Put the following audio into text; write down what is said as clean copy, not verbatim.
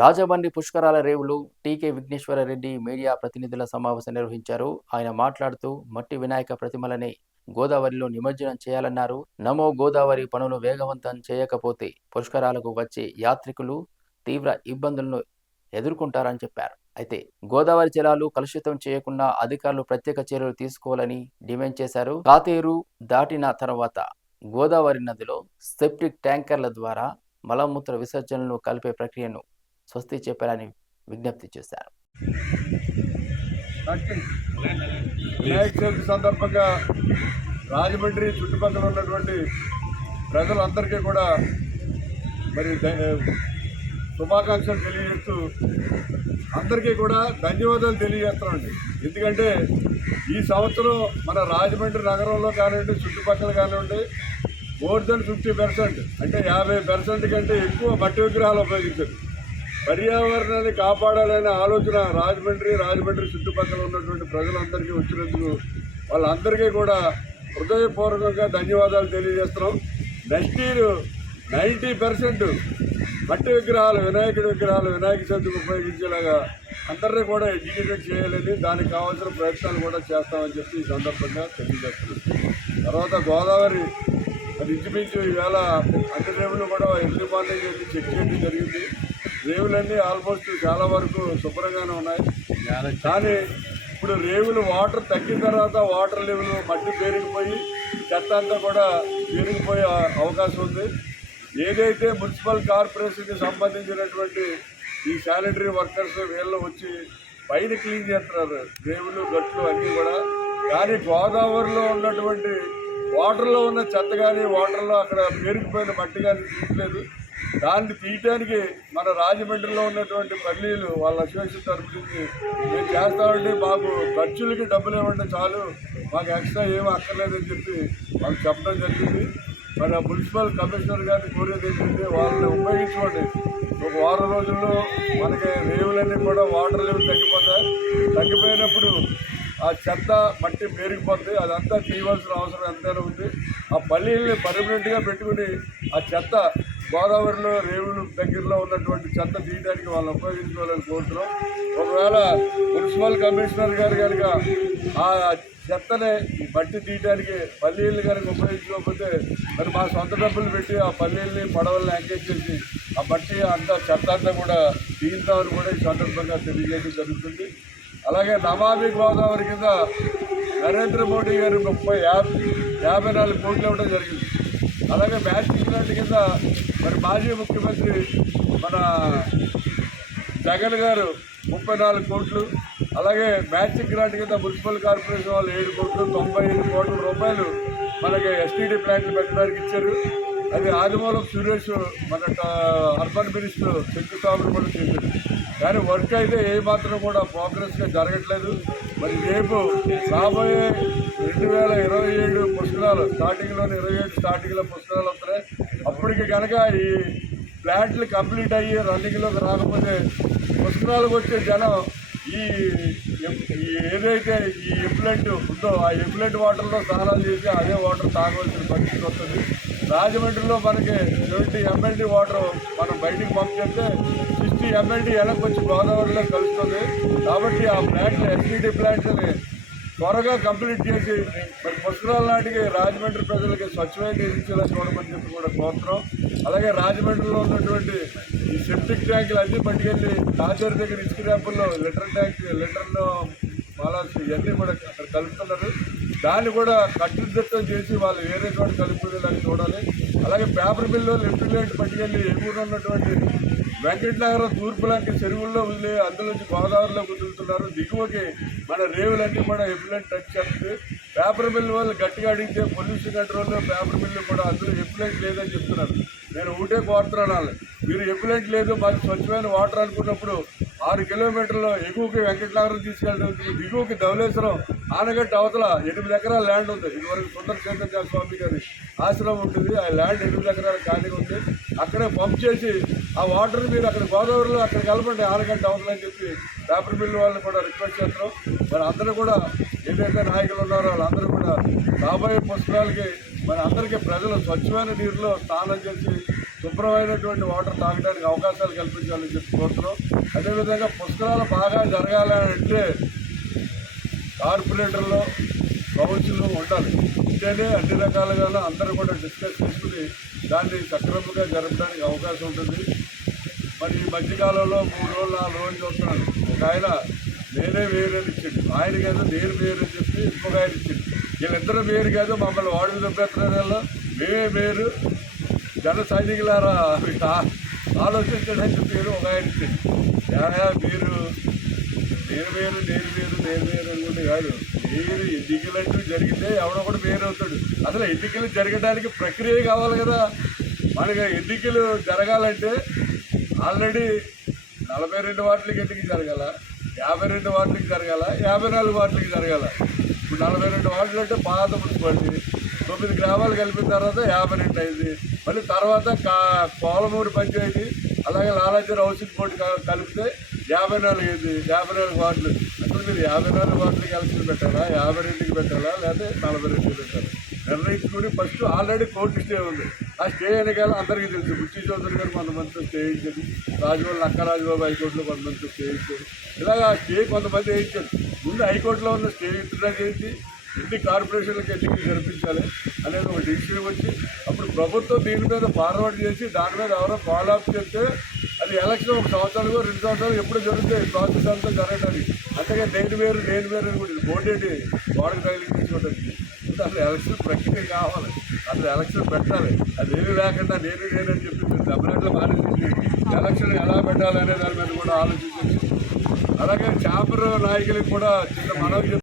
రాజమండ్రి పుష్కరాల రేవులు టీకే విఘ్నేశ్వరరెడ్డి మీడియా ప్రతినిధుల సమావేశం నిర్వహించారు. ఆయన మాట్లాడుతూ మట్టి వినాయక ప్రతిమలని గోదావరిలో నిమజ్జనం చేయాలన్నారు. నమో గోదావరి పనులు వేగవంతం చేయకపోతే పుష్కరాలకు వచ్చే యాత్రికులు తీవ్ర ఇబ్బందులను ఎదుర్కొంటారని చెప్పారు. అయితే గోదావరి జలాలు కలుషితం చేయకుండా అధికారులు ప్రత్యేక చర్యలు తీసుకోవాలని డిమాండ్ చేశారు. కాతేరు దాటిన తర్వాత గోదావరి నదిలో సెప్టిక్ ట్యాంకర్ల ద్వారా మలమూత్ర విసర్జనలను కలిపే ప్రక్రియను స్వస్తి చెప్పాలని విజ్ఞప్తి చేశారు. వినాయక చవితి సందర్భంగా రాజమండ్రి చుట్టుపక్కల ఉన్నటువంటి ప్రజలందరికీ కూడా మరి శుభాకాంక్షలు తెలియజేస్తూ అందరికీ కూడా ధన్యవాదాలు తెలియజేస్తామండి. ఎందుకంటే ఈ సంవత్సరం మన రాజమండ్రి నగరంలో కానివ్వండి, చుట్టుపక్కల కానివ్వండి, మోర్ దెన్ 50%, అంటే 50% కంటే ఎక్కువ మట్టి విగ్రహాలు ఉపయోగించారు. పర్యావరణాన్ని కాపాడాలనే ఆలోచన రాజమండ్రి చుట్టుపక్కల ఉన్నటువంటి ప్రజలందరికీ వచ్చినందుకు వాళ్ళందరికీ కూడా హృదయపూర్వకంగా ధన్యవాదాలు తెలియజేస్తున్నాం. నెక్స్ట్ ఇయర్ 90% మట్టి విగ్రహాలు, వినాయక చవితికి ఉపయోగించేలాగా అందరినీ కూడా ఎడ్యుకేటెడ్ చేయాలని, దానికి కావాల్సిన ప్రయత్నాలు కూడా చేస్తామని చెప్పి ఈ సందర్భంగా తెలియజేస్తున్నాం. తర్వాత గోదావరి అది ఇంచుమించు ఈవేళ అన్ని రేవులు కూడా ఎర్లీ మార్నింగ్ వెళ్ళి చెక్ చేయడం జరిగింది. రేవులన్నీ ఆల్మోస్ట్ చాలా వరకు శుభ్రంగానే ఉన్నాయి. కానీ ఇప్పుడు రేవులు వాటర్ తగ్గిన తర్వాత వాటర్ లెవెల్ మట్టి పేరుకుపోయి చెత్త అంతా కూడా పేరుకుపోయే అవకాశం ఉంది. ఏదైతే మున్సిపల్ కార్పొరేషన్కి సంబంధించినటువంటి ఈ శానిటరీ వర్కర్స్ వీళ్ళు వచ్చి పైన క్లీన్ చేస్తున్నారు రేవులు, గట్లు అన్నీ కూడా. కానీ గోదావరిలో ఉన్నటువంటి వాటర్లో ఉన్న చెత్త కానీ, వాటర్లో అక్కడ పేరుకుపోయిన మట్టి కానీ తీయట్లేదు. దాన్ని తీయటానికి మన రాజమండ్రిలో ఉన్నటువంటి పల్లీలు వాళ్ళ అసోసియేషన్ తరఫు నుంచి మేము చేస్తామండి, మాకు ఖర్చులకి డబ్బులు ఇవ్వండి చాలు, మాకు ఎక్స్ట్రా ఏమీ అక్కర్లేదని చెప్పి మాకు చెప్పడం జరిగింది. మరి ఆ మున్సిపల్ కమిషనర్ గారిని కోరేది ఏంటంటే వాళ్ళని ఉపయోగించుకోండి. ఒక వారం రోజుల్లో మనకి రేవులన్నీ కూడా వాటర్ లెవెల్ తగ్గిపోయినప్పుడు ఆ చెత్త మట్టి పేరుకుపోతుంది. అదంతా తీయవలసిన అవసరం ఎంతైనా ఉంది. ఆ పల్లీల్ని పర్మనెంట్గా పెట్టుకుని ఆ చెత్త గోదావరిలో రేవులు దగ్గరలో ఉన్నటువంటి చెత్త తీయడానికి వాళ్ళని ఉపయోగించుకోవాలని కోరుతున్నాం. ఒకవేళ మున్సిపల్ కమిషనర్ గారు కనుక ఆ చెత్తనే మట్టి తీయడానికి పల్లీలు కనుక ఉపయోగించుకోకపోతే మరి మా సొంత డబ్బులు పెట్టి ఆ పల్లీల్ని పడవల్ని ఎంగేజ్ చేసి ఆ మట్టి అంతా చెత్త అంతా కూడా తీయించామని కూడా ఈ సందర్భంగా తెలియజేయడం జరుగుతుంది. అలాగే నమామి గోదావరి కింద నరేంద్ర మోడీ గారు 54 కోట్లు ఇవ్వడం జరిగింది. అలాగే మ్యాచింగ్ గ్రాంట్ కింద మరి మాజీ ముఖ్యమంత్రి మన జగన్ గారు 34 కోట్లు, అలాగే మ్యాచింగ్ గ్రాంట్ కింద మున్సిపల్ కార్పొరేషన్ వాళ్ళు 7 కోట్లు, 95 కోట్ల రూపాయలు మనకి ఎస్టీడీ ప్లాంట్లు పెట్టడానికి ఇచ్చారు. అది ఆదిమూలం సురేష్ మన అర్బన్ మినిస్టర్ శంకుస్థాపన కూడా చేశారు. కానీ వర్క్ అయితే ఏమాత్రం కూడా ప్రోగ్రెస్గా జరగట్లేదు. మరి రేపు రాబోయే 2027 పుష్కరాలు స్టార్టింగ్లోనే 27 స్టార్టింగ్లో పుష్కరాలు వస్తున్నాయి. అప్పటికి కనుక ఈ ప్లాంట్లు కంప్లీట్ అయ్యి రన్నింగ్లోకి రాకపోతే పుష్కరాలకు వచ్చే జనం ఈ ఏదైతే ఈ ఎఫ్లెంట్ ఉందో ఆ ఎఫ్లెంట్ వాటర్లో స్నానాలు చేసి అదే వాటర్ తాగవలసిన పరిస్థితి వస్తుంది. రాజమండ్రిలో మనకి 70 MLD వాటర్ మనం బయటికి పంపిస్తే 60 MLD వెనక్కి వచ్చి గోదావరిలో కలుస్తుంది. కాబట్టి ఆ ప్లాంట్లు ఎస్టీడీ ప్లాంట్ని త్వరగా కంప్లీట్ చేసి మరి పుష్కరాల నాటికి రాజమండ్రి ప్రజలకి స్వచ్ఛమైన నీరు ఇచ్చేలా చూడమని చెప్పి కూడా కోరుతున్నాం. అలాగే రాజమండ్రిలో ఉన్నటువంటి ఈ సెప్టిక్ ట్యాంకులు అన్నీ పట్టుకెళ్ళి కాచేరు దగ్గర ఇసుక ర్యాంపుల్లో లీటర్లో మాలాల్సి ఇవన్నీ కూడా అక్కడ కలుపుతున్నారు. దాన్ని కూడా కట్టుదిట్టం చేసి వాళ్ళు వేరే చోట కలుపుకునేలాగా చూడాలి. అలాగే పేపర్ మిల్లు లిఫ్ట్ పట్టుకెళ్ళి ఎగురు ఉన్నటువంటి వెంకటనగరం తూర్పు లాంటి చెరువుల్లో వదిలి అందులోంచి గోదావరిలో వదులుతున్నారు. దిగువకి మన రేవులన్నీ కూడా ఎఫ్లెంట్ టచ్ చేస్తుంది. పేపర్ మిల్లు వాళ్ళు గట్టిగా అడిగితే పొల్యూషన్ కంట్రోల్లో పేపర్ మిల్లు కూడా అందులో ఎఫ్లెంట్ లేదని చెప్తున్నారు. నేను ఒకటే కోరుతున్నాను, మీరు ఎఫ్లెంట్ లేదు మాకు స్వచ్ఛమైన వాటర్ అనుకున్నప్పుడు 6 కిలోమీటర్లు ఎగువకి వెంకటనగరం తీసుకెళ్ళడం, దిగువకి ధవళేశ్వరం ఆనగట్టు అవతల 8 ఎకరాల ల్యాండ్ ఉంది. ఇదివరకు సుందర చైతన్య స్వామి గారి ఆశ్రమం ఉంటుంది. ఆ ల్యాండ్ 8 ఎకరాలు ఖాళీ ఉంది. అక్కడే పంప్ చేసి ఆ వాటర్ మీరు అక్కడ గోదావరిలో అక్కడ కలపండి ఆనగట్టు అవతల అని చెప్పి పేపర్ మిల్లు వాళ్ళని కూడా రిక్వెస్ట్ చేస్తున్నాం. మరి అందరూ కూడా ఏదైతే నాయకులు ఉన్నారో వాళ్ళందరూ కూడా రాబోయే పుష్కరాలకి మరి అందరికీ ప్రజలు స్వచ్ఛమైన నీరులో స్నానం చేసి శుభ్రమైనటువంటి వాటర్ తాగడానికి అవకాశాలు కల్పించాలని చెప్పి కోరుతున్నాం. అదేవిధంగా పుష్కరాలు బాగా జరగాలని అంటే కార్పొరేటర్లో కౌన్సిల్లో ఉండాలి. ఉంటేనే అన్ని రకాలుగా అందరూ కూడా డిస్కస్ చేసుకుని దాన్ని సక్రమంగా జరపడానికి అవకాశం ఉంటుంది. మరి ఈ మధ్యకాలంలో 3 రోజులు 4 రోజులు చూస్తున్నాను. ఒక ఆయన నేనే వేరేది ఇచ్చిండు, ఆయనకేదో నేను వేరు అని చెప్పి ఇంకొక ఆయన ఇచ్చిండు. వీళ్ళిద్దరూ వేరు కాదు, మమ్మల్ని వాడుకు దెబ్బెత్తనాల్లో మేమే వేరు, జన సైనికులారా ఆలోచించండి అని చెప్పి ఒక ఆయన ఇచ్చిండు. మీరు నేను వేరు అనుకుంటే కాదు, మీరు ఎన్నికలు అంటూ జరిగితే ఎవడో కూడా వేరు అవుతాడు. అసలు ఎన్నికలు జరగడానికి ప్రక్రియ కావాలి కదా. మనకి ఎన్నికలు జరగాలంటే ఆల్రెడీ 42 వార్డులకి ఎన్నిక జరగాల, 52 వార్డులకి జరగాల, 54 వార్డులకి జరగాల. ఇప్పుడు 42 వార్డులు అంటే పాత మున్సిపాలిటీ, 9 గ్రామాలు కలిపిన తర్వాత 52 అయింది. మళ్ళీ తర్వాత కోలమూడి పంచాయతీ, అలాగే లాలాజీ హౌసింగ్ బోర్డు కలిపితే 54 అయింది. 54 వార్డులు. అసలు మీరు 54 వార్డులకి ఎలక్షన్ పెట్టాలా, 52కి పెట్టాలా, లేకపోతే 42కి పెట్టాలా నిర్ణయించుకుని ఫస్ట్ ఆల్రెడీ కోర్టు స్టే ఉంది. ఆ స్టే వెనకాల అందరికీ తెలుసు. బుచ్చి చౌదరి గారు కొంతమందితో స్టే ఇచ్చారు, రాజమౌళి నక్కరాజబాబు హైకోర్టులో కొంతమందితో స్టే ఇచ్చారు. ఇలాగ ఆ స్టే కొంతమంది వేయించారు. ముందు హైకోర్టులో ఉన్న స్టే విత్డ్రా చేసి ఎన్ని కార్పొరేషన్లకు ఎన్నికలు జరిపించాలి అనేది ఒక డిసిషన్ వచ్చి అప్పుడు ప్రభుత్వం దీని మీద ఫార్వర్డ్ చేసి దాని మీద ఎవరో ఫాలో అప్ చేస్తే అది ఎలక్షన్ 1 సంవత్సరాలు 2 సంవత్సరాలు ఎప్పుడు జరుగుతాయి ప్రాసెస్ అంతా జరగడానికి. అంతగా నేను వేరు అని కూడా బోర్డేటి గోడకు తగిలించుకోవడానికి. అసలు ఎలక్షన్ ప్రక్రియ కావాలి, అసలు ఎలక్షన్ పెట్టాలి. అది ఏమీ లేకుండా నేను అని చెప్పి మీరు దెబ్బలాట్లు మానేసి ఎలక్షన్ ఎలా పెట్టాలి అనే దాని మీద కూడా ఆలోచించండి. అలాగే చాపర్ నాయకులకు కూడా చిన్న మనవి